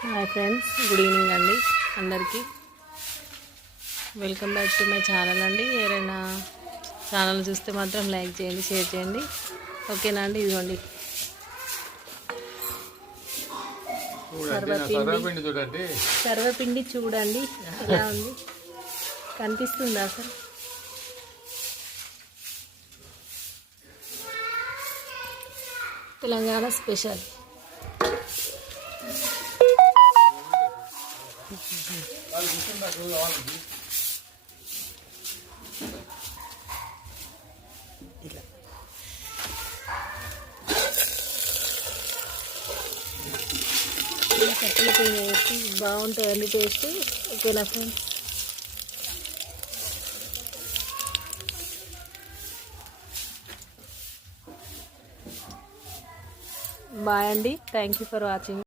Hi friends, good evening అండి అందరికీ. Welcome back to my channel అండి. ఎవరైనా ఛానల్ చూస్తే మాత్రం లైక్ చేయండి, షేర్ చేయండి, ఓకేనా అండి. ఇదిగోండి సర్వపిండి చూడండి ఎలా ఉంది, కనిపిస్తుందా అసలు? తెలంగాణ స్పెషల్. ఇలా కట్టెల పొయ్యి వేసి బాగుంటుందండి టేస్ట్. ఓకేనా ఫ్రెండ్స్, బాయ్ అండి. Thank you for watching.